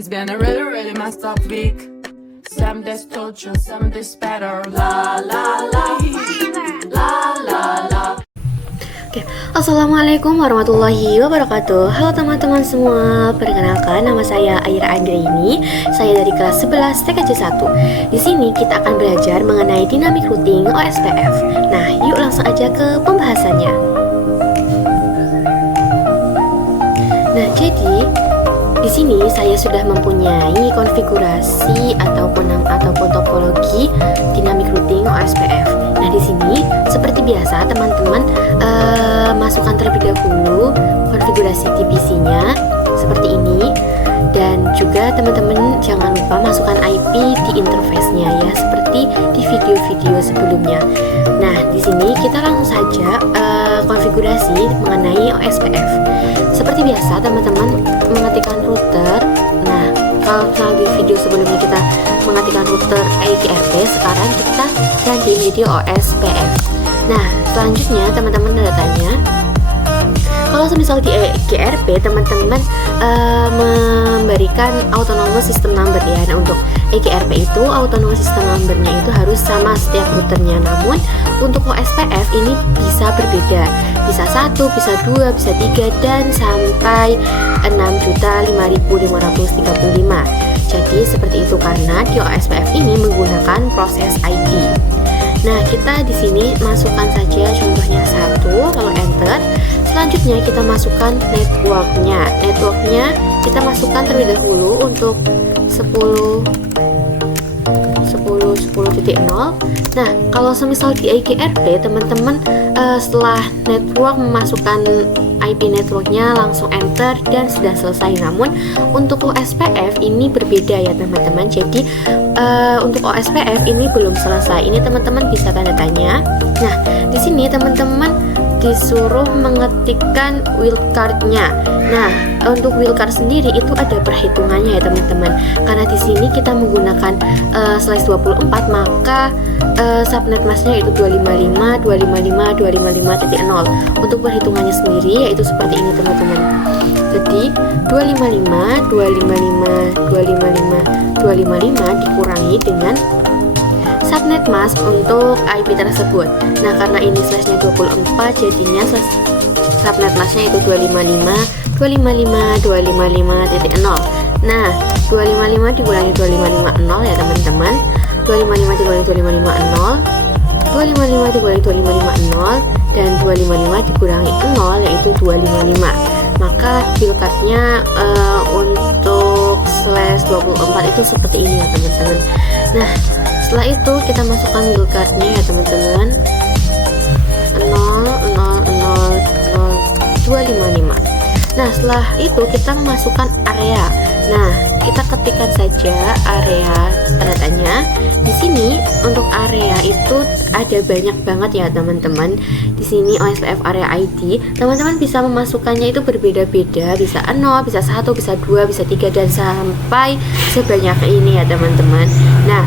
It's been a really, really messed up week. Some days torture, some days better. La la la, la la la. Oke, Assalamualaikum warahmatullahi wabarakatuh. Halo teman-teman semua, perkenalkan nama saya Aira Anggraini. Saya dari kelas 11 TKJ 1. Di sini kita akan belajar mengenai dinamik routing OSPF. Nah, yuk langsung aja ke pembahasannya. Nah, jadi di sini saya sudah mempunyai konfigurasi ataupun topologi dinamik routing OSPF. Nah, di sini seperti biasa teman-teman masukkan terlebih dahulu konfigurasi TPC-nya seperti ini, dan juga teman-teman jangan lupa masukkan IP di interface-nya ya, seperti di video-video sebelumnya. Nah, di sini kita langsung saja konfigurasi mengenai OSPF. Seperti biasa teman-teman mengetikkan router. Nah, kalau di video sebelumnya kita mengetikkan router EGRP, sekarang kita ganti menjadi OSPF. Nah, selanjutnya teman-teman datanya, kalau semisal di EGRP teman-teman memberikan autonomous system number ya. Nah, untuk EGRP itu autonomous system numbernya itu harus sama setiap routernya. Namun untuk OSPF ini bisa berbeda, bisa 1, bisa 2, bisa 3, dan sampai 6.5.535. Jadi seperti itu karena di OSPF ini menggunakan proses ID. Nah, kita di sini masukkan saja contohnya 1, lalu enter. Selanjutnya kita masukkan networknya. Networknya kita masukkan terlebih dahulu untuk 10.0. Nah, kalau semisal di EGRP teman-teman setelah network memasukkan IP networknya langsung enter dan sudah selesai. Namun untuk OSPF ini berbeda ya teman-teman. Jadi untuk OSPF ini belum selesai. Ini teman-teman bisa tanda tanya. Nah, di sini teman-teman disuruh mengetikkan wildcard-nya. Nah, untuk wildcard sendiri itu ada perhitungannya ya teman-teman. Karena di sini kita menggunakan slice 24, maka subnet masknya itu 255, 255, 255.0. Untuk perhitungannya sendiri yaitu seperti ini teman-teman. Jadi 255, 255, 255, 255 dikurangi dengan subnet mask untuk IP tersebut. Nah, karena ini slash-nya 24, jadinya subnet masknya itu 255, 255, 255.0. Nah, 255 dikurangi 2550 ya teman-teman. 255 dikurangi 2550, 255 dikurangi 2550, dan 255 dikurangi 0 yaitu 255. Maka wildcard-nya untuk slash 24 itu seperti ini ya teman-teman. Nah, setelah itu kita masukkan wildcard-nya ya teman-teman, 000255. Nah, setelah itu kita memasukkan area. Nah, kita ketikkan saja area tandanya. Di sini untuk area itu ada banyak banget ya teman-teman. Di sini OSPF area ID, teman-teman bisa memasukkannya itu berbeda-beda, bisa 0, bisa 1, bisa 2, bisa 3, dan sampai sebanyak ini ya teman-teman. Nah,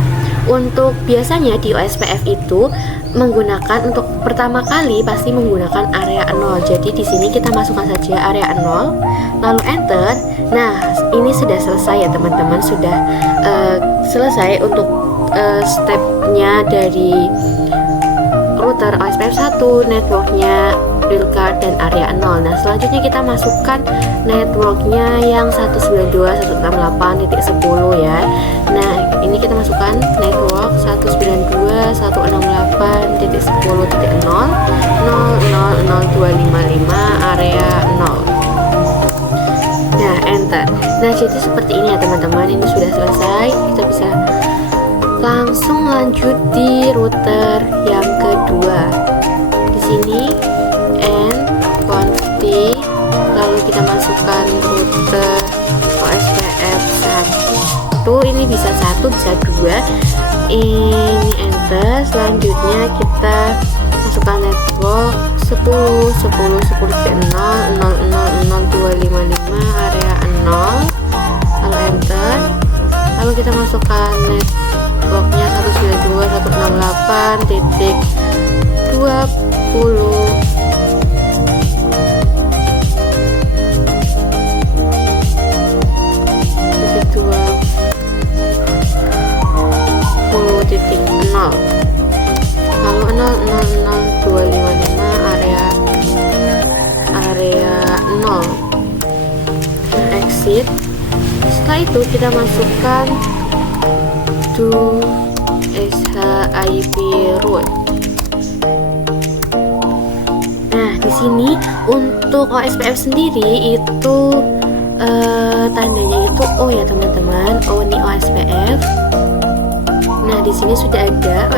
untuk biasanya di OSPF itu menggunakan untuk pertama kali pasti menggunakan area 0. Jadi di sini kita masukkan saja area 0, lalu enter. Nah, ini sudah selesai ya teman-teman, sudah selesai untuk stepnya dari router OSPF 1, networknya, wildcard, dan area 0. Nah, selanjutnya kita masukkan networknya yang 192.168.10 ya. Nah, ini kita masukkan network 192.168.10.0000255 area 0. Nah, enter. Nah, jadi seperti ini ya teman-teman. Ini sudah selesai. Kita bisa langsung lanjut di router yang kedua. Di sini config, lalu kita masukkan router OSPF 1. Ini bisa 1, bisa 2. Ini enter. Selanjutnya kita masukkan network 10.0.0.0.0.255 area 0, lalu enter. Lalu kita masukkan networknya 192.168.20 lalu 0000255 area 0. Nah, exit. Setelah itu kita masukkan to SHIP root. Nah, di sini untuk OSPF sendiri itu tandanya itu O ya teman-teman. O ini OSPF. Nah, di sini sudah ada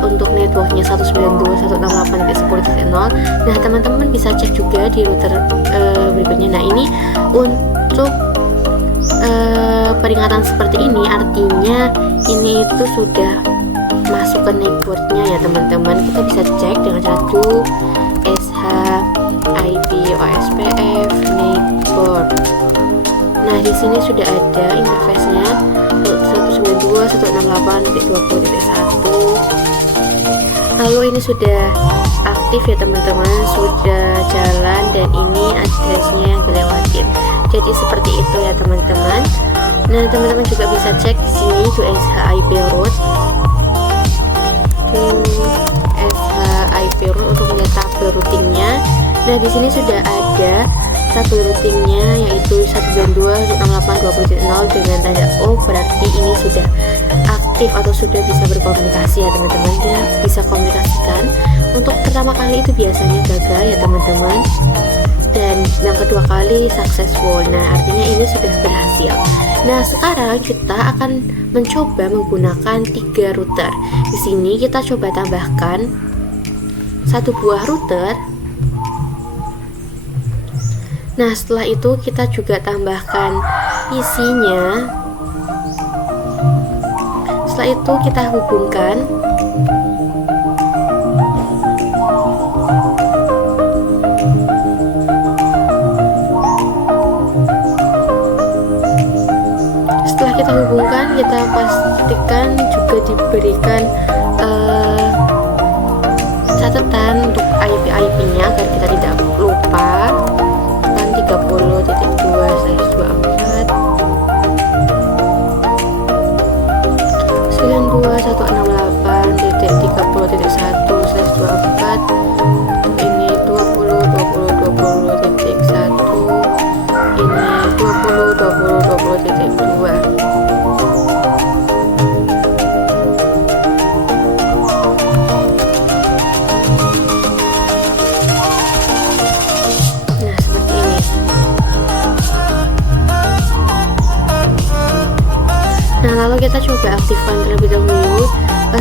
untuk networknya 192.168.10.0. Nah, teman-teman bisa cek juga di router berikutnya. Nah, ini untuk peringatan seperti ini artinya ini itu sudah masuk ke networknya ya teman-teman. Kita bisa cek dengan cara do SHIP OSPF network. Nah, di sini sudah ada interface-nya 192.168.20.1. Lalu ini sudah aktif ya teman-teman, sudah jalan dan ini addressnya yang dilewatin. Jadi seperti itu ya teman-teman. Nah, teman-teman juga bisa cek di sini to SHIP root. SHIP root untuk melihat tabel routingnya. Nah, di sini sudah ada tabel routingnya yaitu 192.168.20.0 dengan tanda O, berarti ini sudah aktif atau sudah bisa berkomunikasi ya teman-teman. Kita bisa komunikasikan. Untuk pertama kali itu biasanya gagal ya teman-teman, dan yang kedua kali successful. Nah, artinya ini sudah berhasil. Nah, sekarang kita akan mencoba menggunakan 3 router. Di sini kita coba tambahkan 1 buah router. Nah, setelah itu kita juga tambahkan PC-nya. Setelah itu kita hubungkan. Setelah kita hubungkan, kita pastikan juga diberikan catatan untuk IP-nya agar kita tidak lupa. 30.2/24 92168.30.1/24. Ini 20.20.20.1. Ini 20.20.20.2. Lalu kita coba aktifkan terlebih dahulu.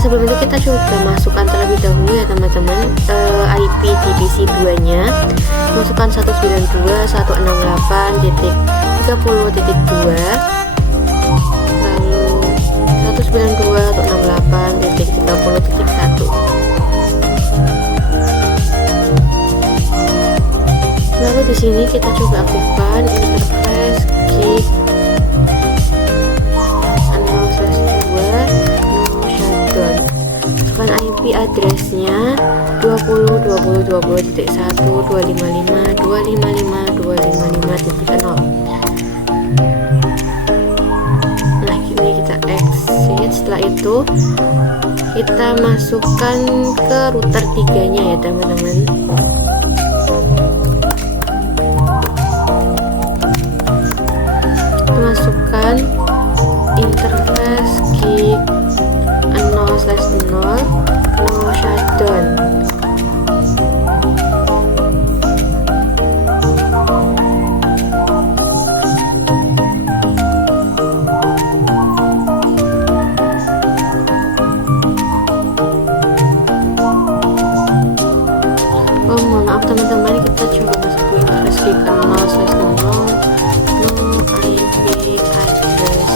Sebelum itu kita coba masukkan terlebih dahulu ya teman-teman IP di PC 2 nya. Masukkan 192.168.30.2, lalu 192.168.30.1. Lalu di sini kita coba aktifkan interface gig IP addressnya 20.20.20.1.255.255.255.0. Nah, ini kita exit. Setelah itu kita masukkan ke router 3-nya ya teman-teman. Masukkan interface gig 0/0 no shutdown. Oh, mohon maaf teman-teman, kita coba masuk ke interface gig 0/0 no IP address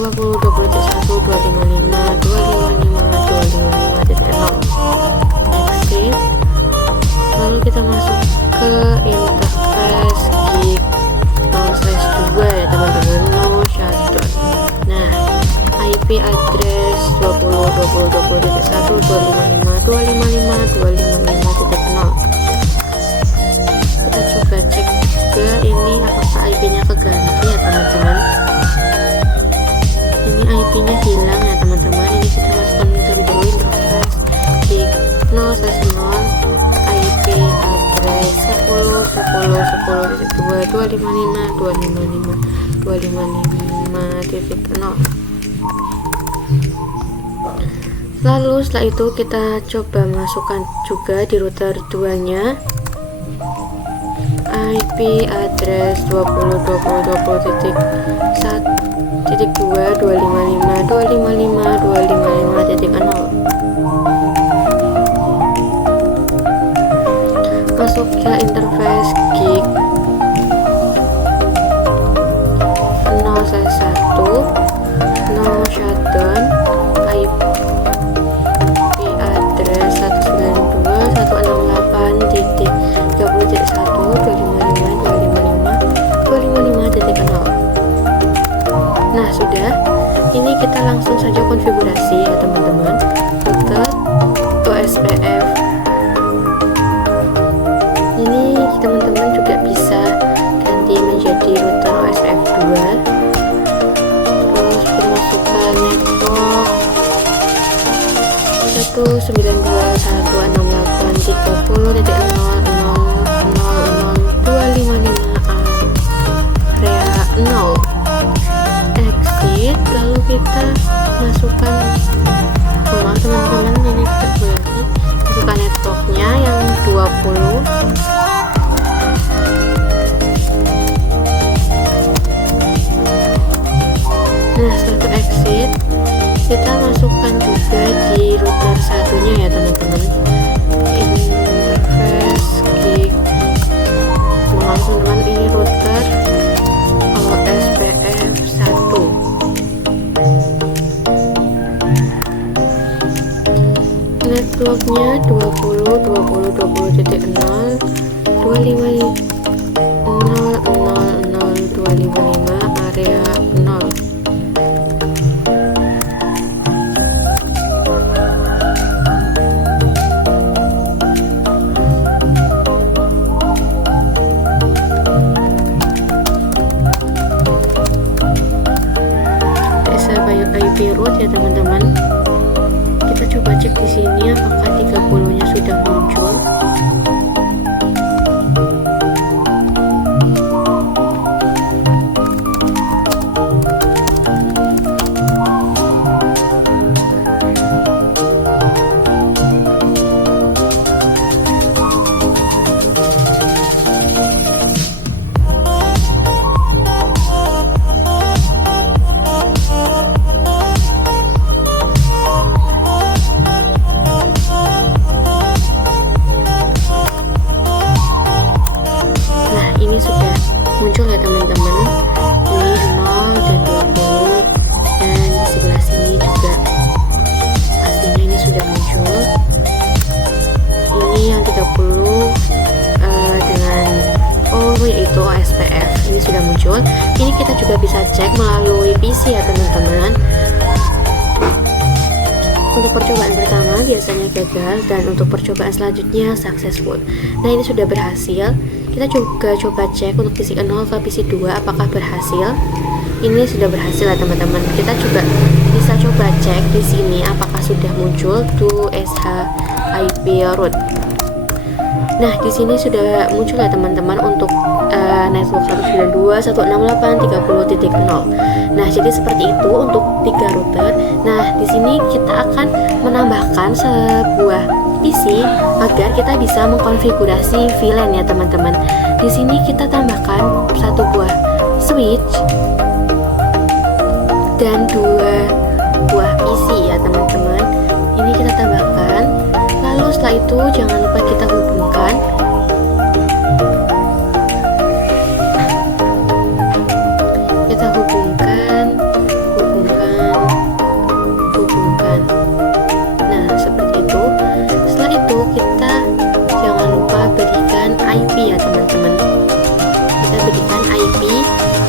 20.21.255.255.255.0. Exit. Lalu kita masuk ke interface gig 0/2 ya teman-teman, no shutdown. Nah, IP address 20.20.1.255.255.255.0. Kita coba cek juga ini apakah IP-nya keganti ya teman-teman. Ini IP-nya hilang ya teman-teman. Ini kita masuk 255.0. Lalu setelah itu kita coba masukkan juga di router 2 nya IP address 20.20.2.255.255.255.0. Masuk ke interface gig 0/1 no shutdown IP address 192.168.30.1.255.255.0. Nah, sudah. Ini kita langsung saja konfigurasi ya teman-teman. Router OSPF. Ini teman-teman juga bisa ganti menjadi router OSPF 2. Terus pemasukan network 192.168.30.000.255 area 0. Exit, lalu kita masukkan teman-teman, ini kita lagi masukkan networknya yang 20. Nah, setelah exit kita masukkan juga di router satunya ya teman-teman, interface gig. Langsung teman, ini router OSPF 1. Networknya 20.20.20.0 255 area 0. IP root ya teman-teman. Kita coba cek di sini apakah 30-nya sudah muncul. Muncul ya teman-teman, ini 0 dan 20, dan di sebelah sini juga pastinya ini sudah muncul. Ini yang 30 dengan yaitu OSPF ini sudah muncul. Ini kita juga bisa cek melalui PC ya teman-teman. Untuk percobaan pertama biasanya gagal, dan untuk percobaan selanjutnya successful. Nah, ini sudah berhasil. Kita juga coba cek untuk PC 0 ke PC 2 apakah berhasil. Ini sudah berhasil ya teman-teman. Kita juga bisa coba cek di sini apakah sudah muncul to SH IP root. Nah, di sini sudah muncul ya teman-teman untuk network 192.168.30.0. Nah, jadi seperti itu untuk 3 router. Nah, di sini kita akan menambahkan sebuah PC agar kita bisa mengkonfigurasi VLAN ya teman-teman. Di sini kita tambahkan satu buah switch dan 2 buah PC ya teman-teman. Ini kita tambahkan. Lalu setelah itu jangan lupa kita hubungkan. Kita hubungkan. Nah, seperti itu. Setelah itu kita jangan lupa berikan IP ya teman-teman. Kita berikan IP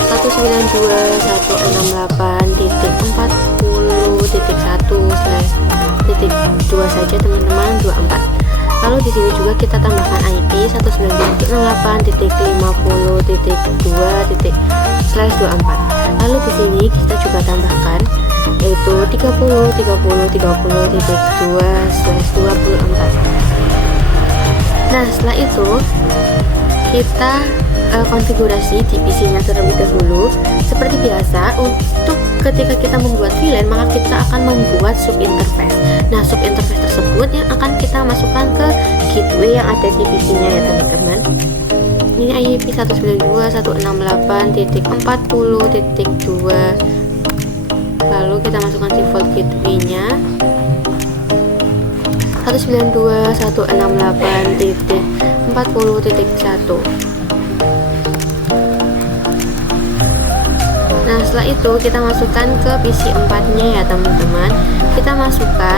192.168.40.1/2 saja teman-teman, 24. Lalu di sini juga kita tambahkan IP 192.168.50.2/24. Lalu di sini kita juga tambahkan yaitu 30.30.30.2/24. Nah, setelah itu kita konfigurasi di PC-nya terlebih dahulu. Seperti biasa, untuk ketika kita membuat VLAN, maka kita akan membuat subinterface. Nah, subinterface tersebut yang akan kita masukkan ke gateway yang ada di PC-nya ya teman-teman. Ini IP 192.168.40.2. Lalu kita masukkan default gateway-nya 192.168.40.1. Nah, setelah itu kita masukkan ke PC 4-nya ya teman-teman. Kita masuk ke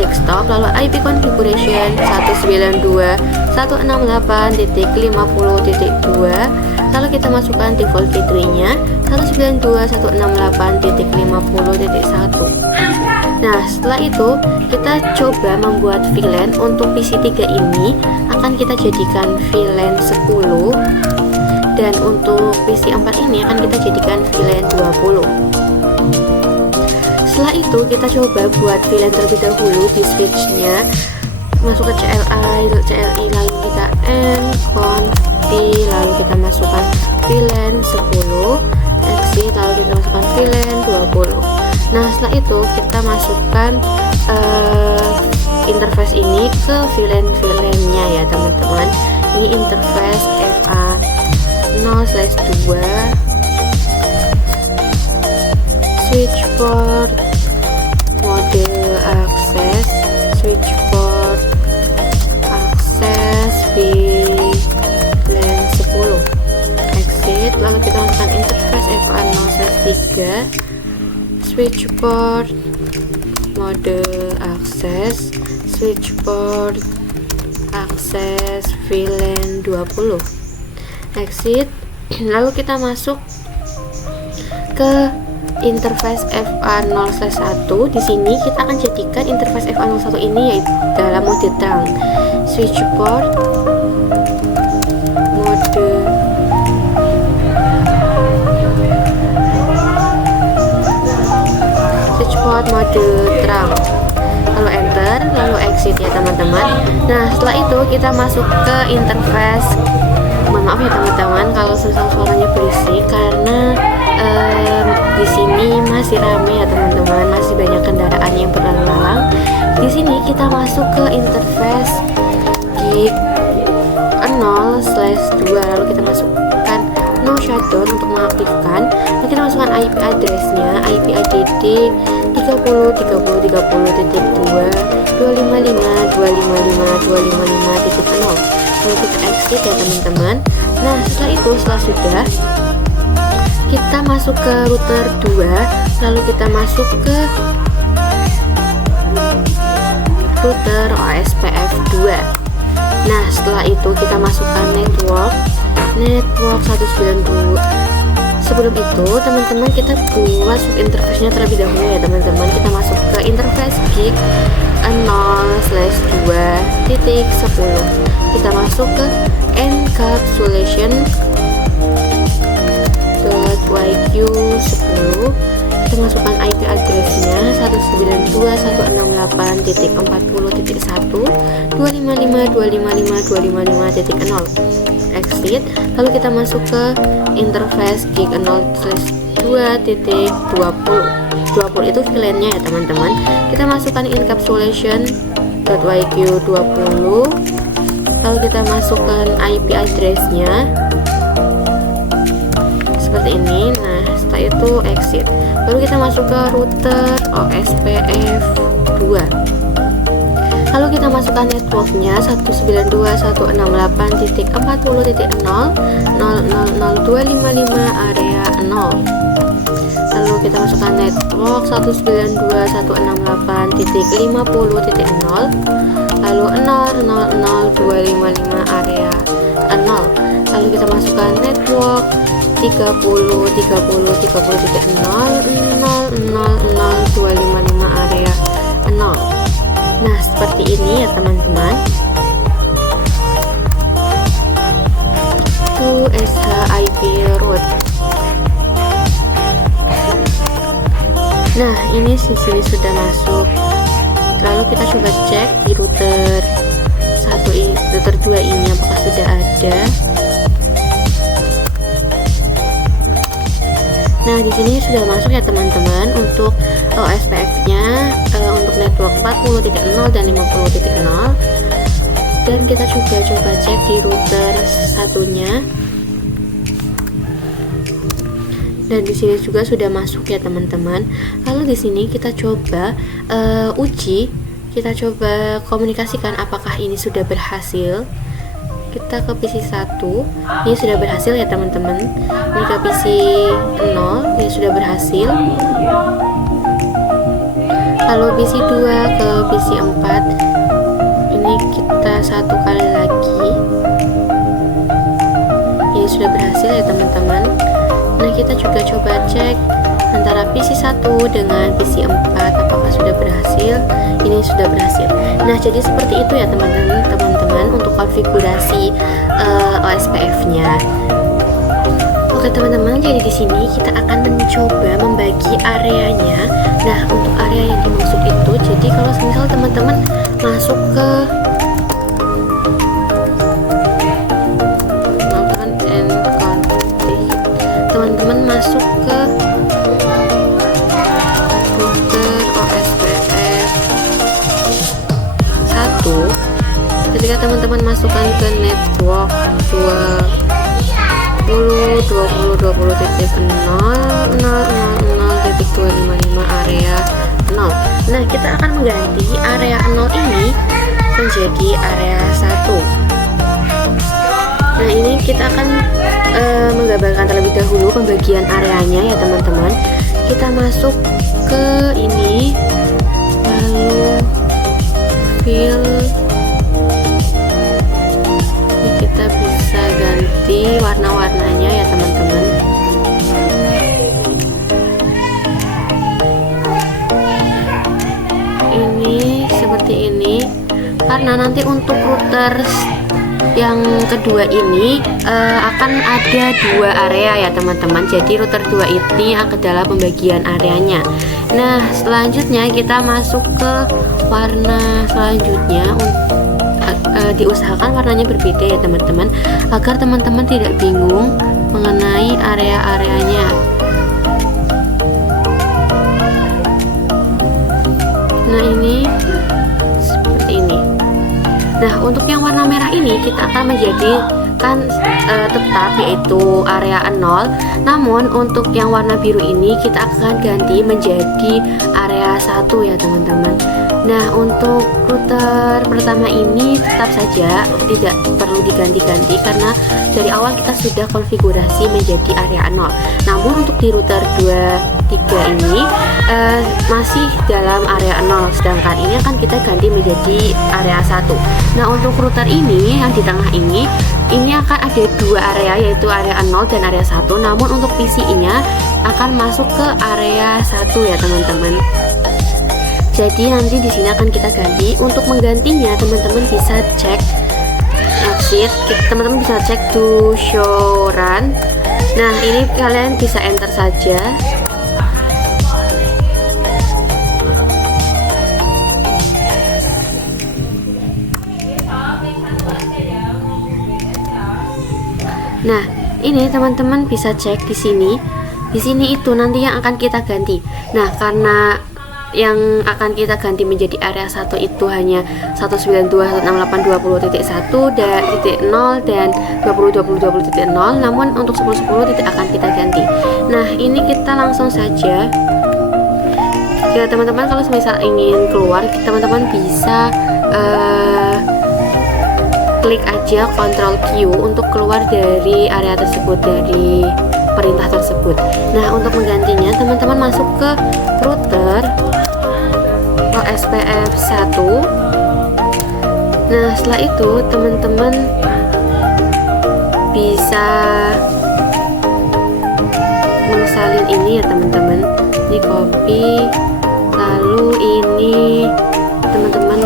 desktop, lalu IP configuration 192.168.50.2. lalu kita masukkan default gateway-nya 192.168.50.1. Nah, setelah itu kita coba membuat VLAN. Untuk PC 3 ini akan kita jadikan VLAN 10, dan untuk PC 4 ini akan kita jadikan VLAN 20. Setelah itu kita coba buat VLAN terlebih dahulu di switch-nya. Masuk ke CLI lalu kita conf, lalu kita masukkan VLAN 10, exit, lalu kita masukkan VLAN 20. Nah, setelah itu kita masukkan interface ini ke VLAN-nya ya teman-teman. Ini interface FA0/2 switch port mode akses, switch port akses VLAN 10, exit, lalu kita masukkan interface FA0/3 switch port mode akses, switch port akses VLAN 20, exit, lalu kita masuk ke interface FA0/1. Di sini kita akan jadikan interface FA01 ini yaitu dalam mode terang, switch port mode terang, lalu enter, lalu exit ya teman-teman. Nah, setelah itu kita masuk ke interface. Mohon maaf ya teman-teman kalau suaranya berisik karena di sini masih ramai ya teman-teman, masih banyak kendaraan yang berlalu lalang. Di sini kita masuk ke interface gig 0/2, lalu kita masukkan no shutdown untuk mengaktifkan. Lalu kita masukkan IP address-nya, IP add 30.30.30.255.255.255.0. Lalu kita exit ya teman-teman. Nah, setelah sudah kita masuk ke router 2, lalu kita masuk ke router OSPF 2. Nah, setelah itu kita masukkan network 192. Sebelum itu teman-teman kita buat subinterface-nya terlebih dahulu ya teman-teman. Kita masuk ke interface gig 0/2.10. Kita masuk ke encapsulation .yq10. Kita masukkan IP address-nya 192.168.40.1 255.255.255.0. exit, lalu kita masuk ke interface gig 0/2.20. 20 itu VLAN-nya ya teman-teman. Kita masukkan encapsulation .yq20, lalu kita masukkan IP address-nya seperti ini. Nah, setelah itu exit, baru kita masuk ke router OSPF 2. Lalu kita masukkan networknya 192.168.40.0.000.255 area 0. Lalu kita masukkan network 192.168.50.0, lalu 0.0.0.255 area 0. Lalu kita masukkan network 30.30.30.0.000.255 area 0. Nah, seperti ini ya teman-teman. To SHIP route. Nah, ini sini sudah masuk. Lalu kita coba cek di router 2 ini apakah sudah ada. Nah, di sini sudah masuk ya teman-teman untuk OSPF-nya untuk network 40.0 dan 50.0. Dan kita juga coba cek di router satunya. Dan di sini juga sudah masuk ya teman-teman. Lalu di sini kita coba uji, kita coba komunikasikan apakah ini sudah berhasil. Kita ke PC 1, ini sudah berhasil ya teman-teman. Ini ke PC 0, ini sudah berhasil. Lalu PC 2 ke PC 4, ini kita satu kali lagi. Ini sudah berhasil ya teman-teman. Nah, kita juga coba cek antara PC 1 dengan PC 4 apakah sudah berhasil. Ini sudah berhasil. Nah, jadi seperti itu ya teman-teman untuk konfigurasi OSPF-nya. Oke teman-teman, jadi di sini kita akan mencoba membagi areanya. Nah, untuk area yang dimaksud itu, jadi kalau misal teman-teman masuk ke teman-teman masuk ke router OSPF 1, ketika teman-teman masukkan ke network 20.20.0.000.255 area 0. Nah, kita akan mengganti area 0 ini menjadi area 1. Nah, ini kita akan menggambarkan terlebih dahulu pembagian areanya ya teman-teman. Kita masuk ke ini, lalu fill. Ini kita bisa ganti warna-warnanya ya teman-teman. Ini seperti ini, karena nanti untuk router yang kedua ini akan ada dua area ya teman-teman. Jadi router 2 ini adalah pembagian areanya. Nah, selanjutnya kita masuk ke warna selanjutnya. Diusahakan warnanya berbeda ya teman-teman, agar teman-teman tidak bingung mengenai area-areanya. Nah, ini seperti ini. Nah, untuk yang warna merah ini kita akan menjadikan tetap yaitu area 0. Namun untuk yang warna biru ini kita akan ganti menjadi area 1 ya teman-teman. Nah, untuk router pertama ini tetap saja tidak perlu diganti-ganti karena dari awal kita sudah konfigurasi menjadi area 0. Namun untuk di router 3 ini masih dalam area 0, sedangkan ini akan kita ganti menjadi area 1. Nah, untuk router ini yang di tengah ini akan ada dua area yaitu area 0 dan area 1. Namun untuk PCI-nya akan masuk ke area 1 ya teman-teman. Jadi nanti di sini akan kita ganti. Untuk menggantinya teman-teman bisa cek exit, teman-teman bisa cek to show run. Nah, ini kalian bisa enter saja. Nah, ini teman-teman bisa cek di sini. Di sini itu nanti yang akan kita ganti. Nah, karena yang akan kita ganti menjadi area 1 itu hanya 192.168.20.1 dan .0 dan 20.20.20.0, namun untuk 10.10 tidak akan kita ganti. Nah, ini kita langsung saja. Ya teman-teman, kalau misal ingin keluar, teman-teman bisa klik aja Ctrl Q untuk keluar dari area tersebut, dari perintah tersebut. Nah, untuk menggantinya teman-teman masuk ke router OSPF 1. Nah, setelah itu teman-teman bisa mensalin ini ya teman-teman. Ini copy, lalu ini teman-teman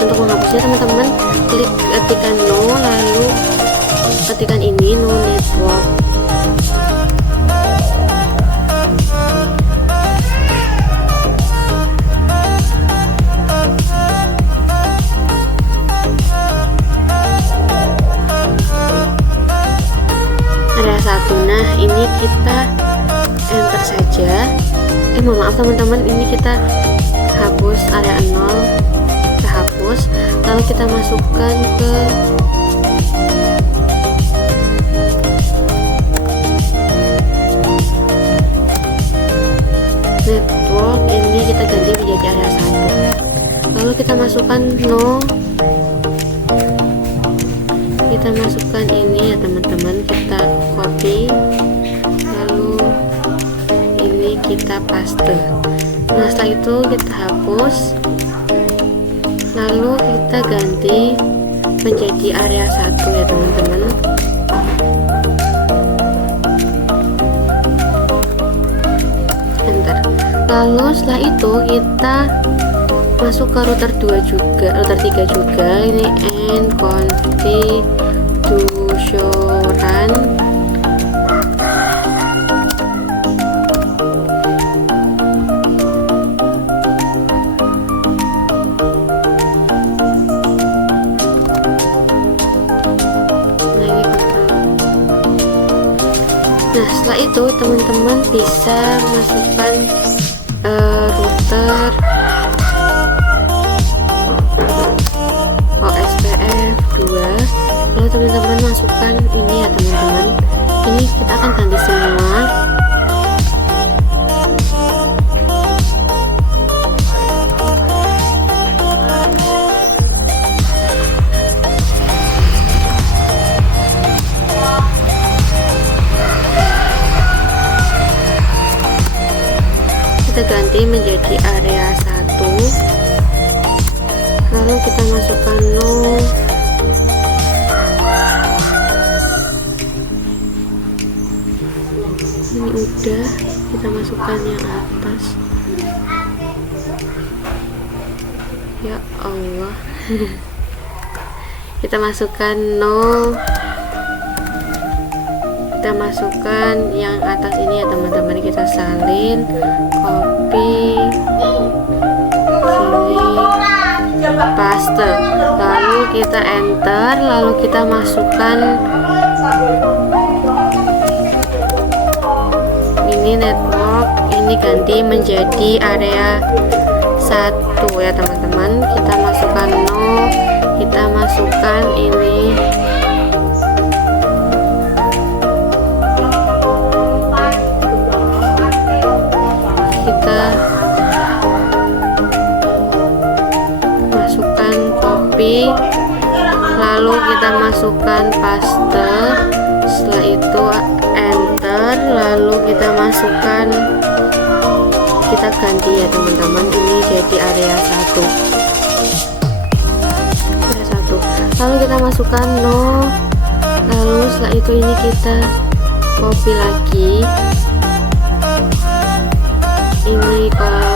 untuk menghapusnya teman-teman klik ketikan no, lalu ketikan ini no network. 1. Nah, ini kita enter saja. Mohon maaf teman-teman, ini kita hapus area 0, kita hapus, lalu kita masukkan ke network. Ini kita ganti menjadi area 1, lalu kita masukkan no, kita masukkan ini ya teman-teman, kita copy, lalu ini kita paste. Nah, setelah itu kita hapus, lalu kita ganti menjadi area 1 ya teman-teman. Enter. Lalu setelah itu kita masuk ke router 2 juga, router 3 juga. Ini configuration. Nah, setelah itu teman-teman bisa masukkan router OSPF 2, lalu teman-teman masukkan ini ya teman-teman. Ini kita akan ganti semua. Kita ganti menjadi area 1, lalu kita masukkan no, ini udah, kita masukkan yang atas. Ya Allah. Kita masukkan no, kita masukkan yang atas ini ya teman-teman, kita salin, copy, sini, paste, lalu kita enter, lalu kita masukkan ini network, ini ganti menjadi area 1 ya teman-teman. Kita masukkan no, kita masukkan ini, kita masukkan copy, lalu kita masukkan paste, setelah itu enter, lalu kita masukkan, kita ganti ya teman-teman, ini jadi area 1, lalu kita masukkan no, lalu setelah itu ini kita copy lagi, ini copy,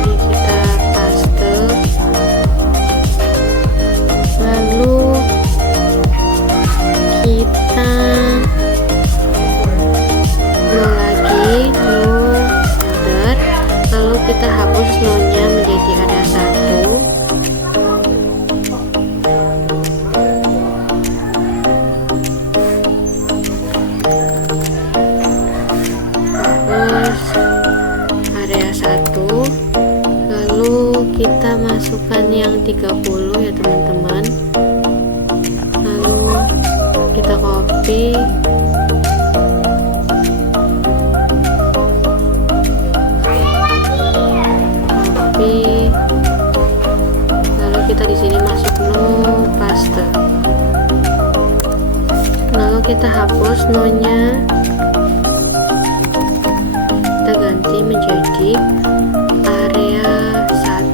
ini kita paste, lalu kita no lagi, no, enter, lalu kita hapus no nya menjadi area 1. Lalu kita masukkan yang 30 ya teman-teman, lalu kita copy, lalu kita di sini masuk no, paste, lalu kita hapus no nya, kita ganti menjadi area 1.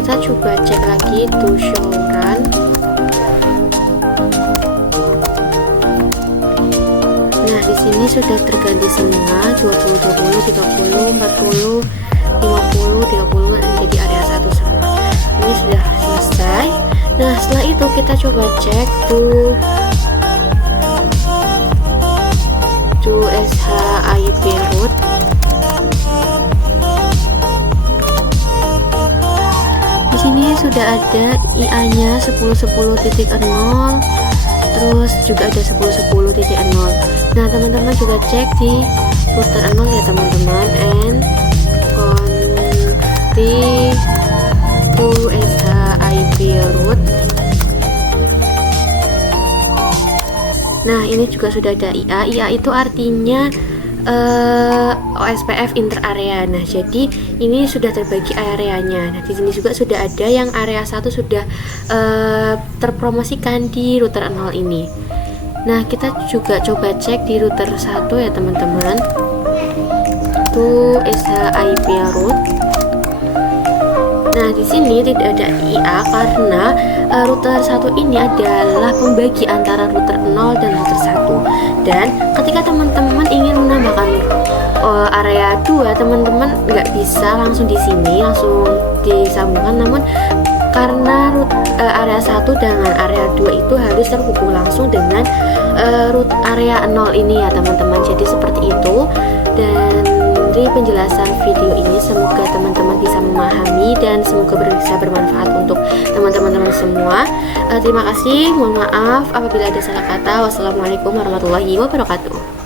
Kita coba cek lagi to show run. Nah, di sini sudah terganti semua 20, 20, 30, 40, 50, 30 menjadi area 1 semua. Ini sudah selesai. Nah, setelah itu kita coba cek to SH IP root. sudah ada IA-nya 10.10.0, terus juga ada 10.10.0. Nah, teman-teman juga cek di router 0 ya teman-teman, and config to SHIP root. Nah, ini juga sudah ada IA. IA itu artinya OSPF inter area. Nah, jadi ini sudah terbagi areanya. Nah, di sini juga sudah ada yang area 1 sudah terpromosikan di router 0 ini. Nah, kita juga coba cek di router 1 ya teman-teman. Itu SHIP root. Nah, di sini tidak ada IA karena router 1 ini adalah pembagi antara router 0 dan router 1. Dan ketika teman-teman ingin menambahkan area 2, teman-teman nggak bisa langsung di sini langsung disambungkan, namun karena area 1 dengan area 2 itu harus terhubung langsung dengan root area 0 ini ya teman-teman. Jadi seperti itu. Dan dari penjelasan video ini semoga teman-teman bisa memahami dan semoga bisa bermanfaat untuk teman-teman semua. Terima kasih, mohon maaf apabila ada salah kata. Wassalamualaikum warahmatullahi wabarakatuh.